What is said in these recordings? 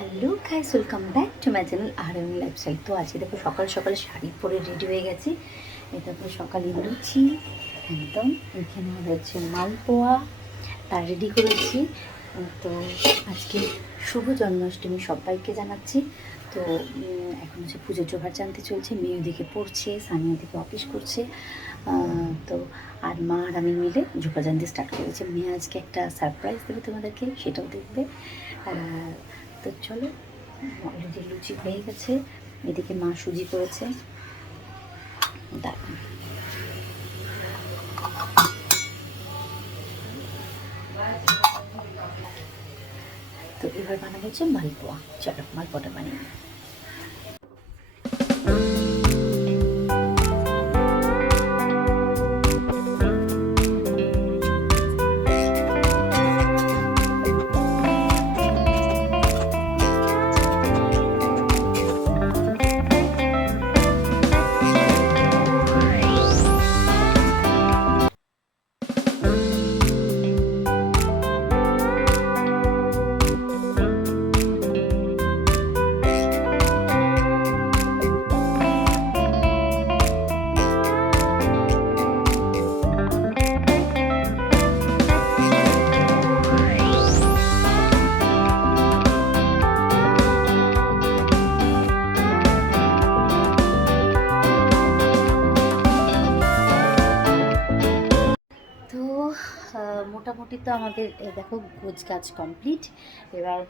Hello guys, welcome back to my channel আর lifestyle. তো আজকে দেখো সকাল সকাল শাড়ি পরে রেডি হয়ে গেছি। তারপরে সকালে লুচি একদম, এখানে হচ্ছে মালপোয়া তার রেডি করেছি। তো আজকে শুভ জন্মাষ্টমী সবাইকে জানাচ্ছি। তো এখন হচ্ছে পুজোর জোগাড় জানতে চলছে, মেয়ে ওদিকে পড়ছে, সানি ওদিকে অফিস করছে। তো আর মা আর আমি মিলে জোগাড় জানতে স্টার্ট করেছি। মেয়ে আজকে একটা সারপ্রাইজ দেবে তোমাদেরকে, সেটাও দেখবে। তো চলো, অলরেডি লুচি হয়ে গেছে, এদিকে মা সুজি করেছে। দাঁড়ান, তো এবার বানাবো হচ্ছে মালপোয়া। চলো মালপোয়াটা বানিয়ে নিই। তো মোটামুটি তো আমাদের দেখো গোছ গাছ কমপ্লিট। এবার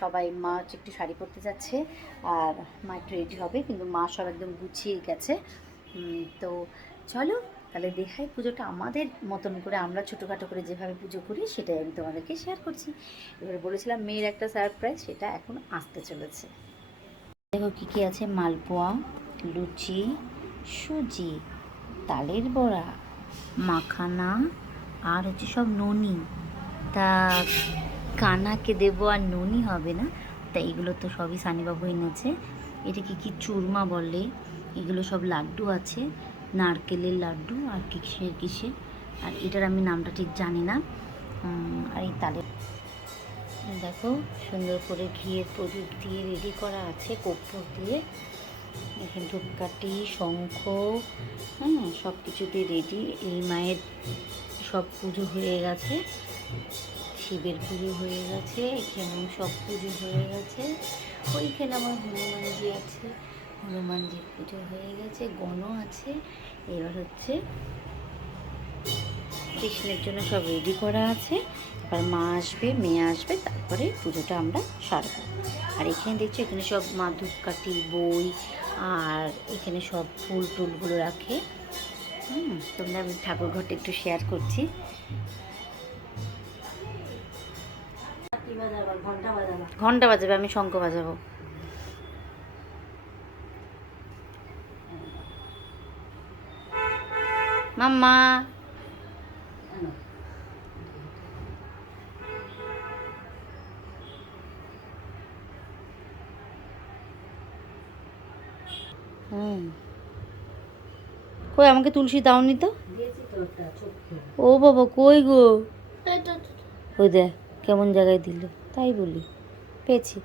সবাই, মা হচ্ছে একটু শাড়ি পরতে যাচ্ছে আর মা একটু রেডি হবে, কিন্তু মা সব একদম গুছিয়ে গেছে। তো চলো তাহলে দেখাই পুজোটা আমাদের মতন করে, আমরা ছোটোখাটো করে যেভাবে পুজো করি সেটাই আমি তোমাদেরকে শেয়ার করছি। এবার বলেছিলাম মেয়ের একটা সারপ্রাইজ, সেটা এখন আসতে চলেছে। দেখো কী কী আছে: মালপোয়া, লুচি, সুজি, তালের বড়া, মাখানা, আর হচ্ছে সব ননি। তা কানাকে দেবো আর ননি হবে না, তা এগুলো তো সবই সানিবাবু এনেছে। এটাকে কি চুরমা বলে, এগুলো সব লাড্ডু আছে, নারকেলের লাড্ডু আর কিসের, আর এটার আমি নামটা ঠিক জানি না। আর এই তালের দেখো সুন্দর করে ঘিয়ের প্রদীপ দিয়ে রেডি করা আছে, কর্পূর দিয়ে। এখানে ধূপকাঠি, শঙ্খ, হ্যাঁ, সব কিছুতে রেডি। এই মায়ের সব পুজো হয়ে গেছে, শিবের পুজো হয়ে গেছে, এখানেও সব পুজো হয়ে গেছে। ওইখানে আমার হনুমানজি আছে, হনুমানজির পুজো হয়ে গেছে, গণও আছে। এবার হচ্ছে কৃষ্ণের জন্য সব রেডি করা আছে। এবার মা আসবে, মেয়ে আসবে, তারপরে পুজোটা আমরা সারবো। আর এখানে দেখছো, এখানে সব মা ধূপকাঠি, বই, আর এখানে সব ফুল টুলগুলো রাখে। তোমরা, আমি ঠাকুর ঘরটা একটু শেয়ার করছি। ঘন্টা বাজাবে, আমি শঙ্খ বাজাবো। মাম্মা, কই আমাকে তুলসী দাওনি তো? ও বাবা, কই গো? ওই দেখ কেমন জায়গায় দিল, তাই বলি পেয়েছি।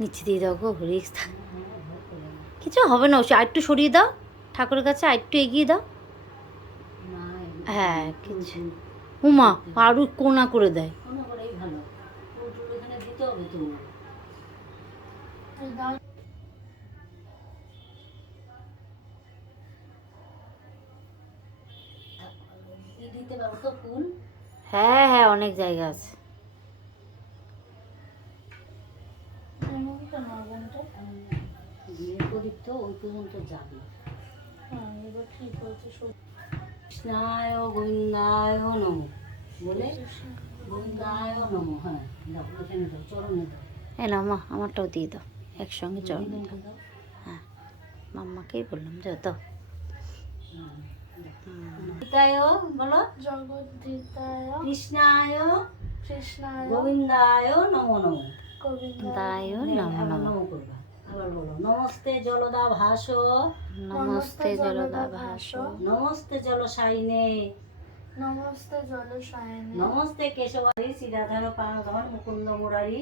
নিচে দিয়ে দাও গো, রিক্স। কিছু হবে না, আর একটু সরিয়ে দাও ঠাকুরের কাছে, আর একটু এগিয়ে দাও। হ্যাঁ, কিছু উমা আরো কোনা করে দেয়। হ্যাঁ হ্যাঁ, অনেক জায়গা আছে। প্রদীপ তো ওই পর্যন্ত যাবে। কৃষ্ণায় গোবিন্দায় নমঃ বলে, গোবিন্দায় নমঃ। হ্যাঁ দাও, এখানে দাও, চরণে দাও। হ্যাঁ না মা, আমারটাও দিয়ে দাও একসঙ্গে, চরণে দাও। হ্যাঁ, মাম্মাকেই বললাম যাও দাও। বলো, কৃষ্ণায় গোবিন্দায় নমো নমঃ। গোবিন্দায় নমো নমঃ। এবার বলো, নমস্তে জলদা ভাসো, নমস্তে জলদা ভাসো, নমস্তে জলশাইনে, নমস্তে জলশয়নে, নমস্তে কেশবারি শ্রীরাধার পাঙ্গন মুকুন্দ মুরারি,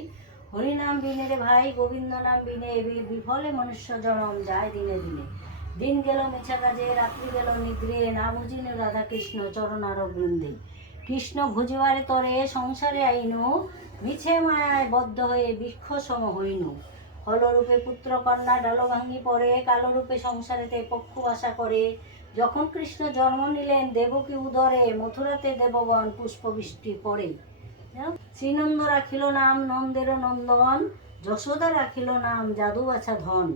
হরিনাম বিনে রে ভাই গোবিন্দ নাম বিনে বিফলে মনুষ্য জনম যায় দিনে দিনে। দিন গেল মিছা কাজে, রাত্রি গেল নিদ্রে, না বুঝিনু রাধা কৃষ্ণ চরণার বৃন্দে। কৃষ্ণ ভুজিবারে তরে সংসারে আইনু, মিছে মায়ায় বদ্ধ হয়ে বৃক্ষ সম হইনু। হলরূপে পুত্র কন্যা ডালো ভাঙ্গি পড়ে, কালো রূপে সংসারেতে পক্ষু বাসা করে। যখন কৃষ্ণ জন্ম নিলেন দেবকী উদরে, মথুরাতে দেবগণ পুষ্পবৃষ্টি পড়ে। শ্রীনন্দ রাখিল নাম নন্দের নন্দন, যশোদা রাখিল নাম জাদু বাছা ধন।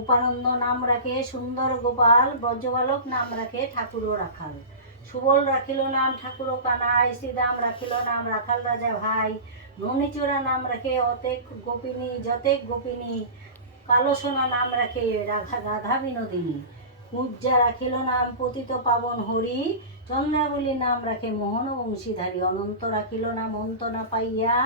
উপানন্দ নাম রাখে সুন্দর গোপাল, ব্রজবালক নাম রাখে ঠাকুর রাখাল। সুবল রাখিল নাম ঠাকুর কানাই, শ্রীদাম রাখিল নাম রাখাল রাজা ভাই। ননীচোরা নাম রাখে অতেক গোপিনী যতেক গোপিনী, কালো সোনা নাম রাখে রাধা বিনোদিনী। কুজ্জা রাখিল নাম পতিত পাবন হরি, চন্দ্রাবলী নাম রাখে মোহন বংশীধারী। অনন্ত রাখিল নাম অন্ত না পাইয়া।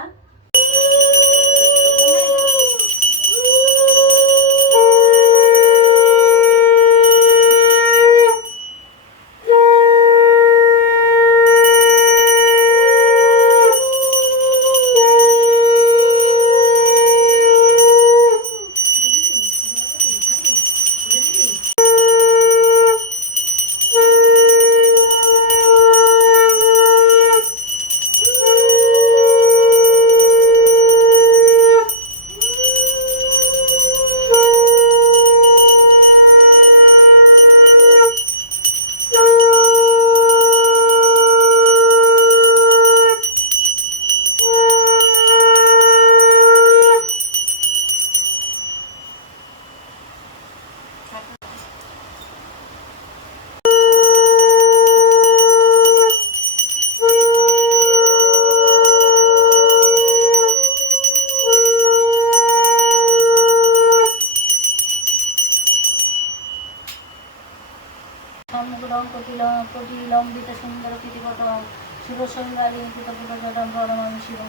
কোটিলম্বিত সুন্দর কীর্তিপটম, শিবসঙ্গালী কৃতপুটজটম পরমামি শিবং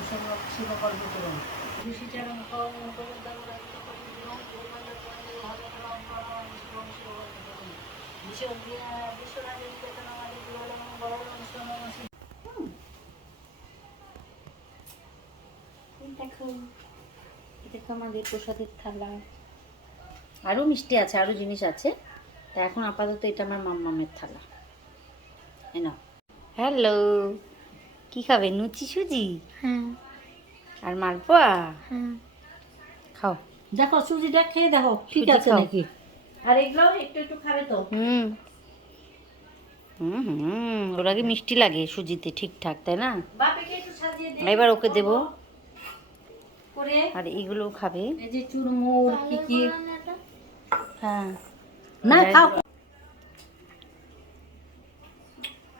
শিবকল্পতরম। ঋষিচরণ দেখো দেখো আমাদের প্রসাদের থালা। আরও মিষ্টি আছে, আরও জিনিস আছে, তা এখন আপাতত এটা আমার মাম্মামের থালা। না হ্যালো, কি খাবে? লুচি সুজি হ্যাঁ আর মালপোয়া? হ্যাঁ। খাও। দেখো সুজিটা খেয়ে দেখো ঠিক সুজি আছে খাও। নাকি। আর এগুলো একটু একটু খাবে তো। হুম হুম হুম, ওর আগে মিষ্টি লাগে সুজিতে ঠিকঠাক, তাই না? বাপিকে একটু সাজিয়ে দে। এবার ওকে দেবো। করে আর এগুলো খাবে। এই যে চুরমুর কি কি। হ্যাঁ না খাও,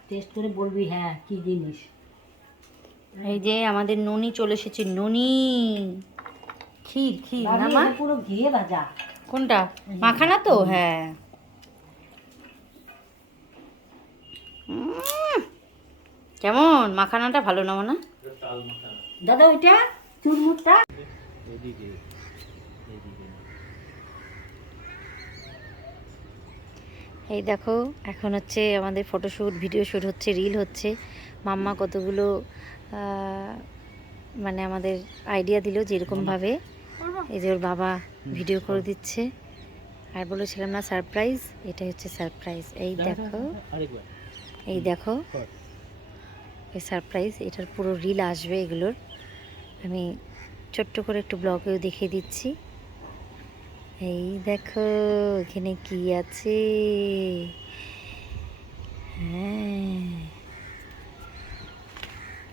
টেস্ট করে বলবি হ্যাঁ কি জিনিস। এই যে আমাদের ননি চলে এসেছে, ননি। ক্ষীর ক্ষীর না বাবি, মা? এটা পুরো ঘিয়ে ভাজা। কোনটা? মাখানা তো? হ্যাঁ। কেমন মাখানাটা? ভালো না না? দাদা ওইটা চুরমুরটা এই দেখো এখন হচ্ছে আমাদের ফটোশ্যুট, ভিডিও শ্যুট হচ্ছে, রিল হচ্ছে। মাম্মা কতগুলো মানে আমাদের আইডিয়া দিল যে এরকমভাবে, এই যে ওর বাবা ভিডিও করে দিচ্ছে। আর বলেছিলাম না সারপ্রাইজ, এটাই হচ্ছে সারপ্রাইজ। এই দেখো, এই দেখো এই সারপ্রাইজ, এটার পুরো রিল আসবে এগুলোর। আমি ছোট্ট করে একটু ব্লগেও দেখিয়ে দিচ্ছি। এই দেখো এখানে কি আছে। হ্যাঁ,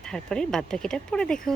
তারপরে বাদ বাকিটা পরে দেখো।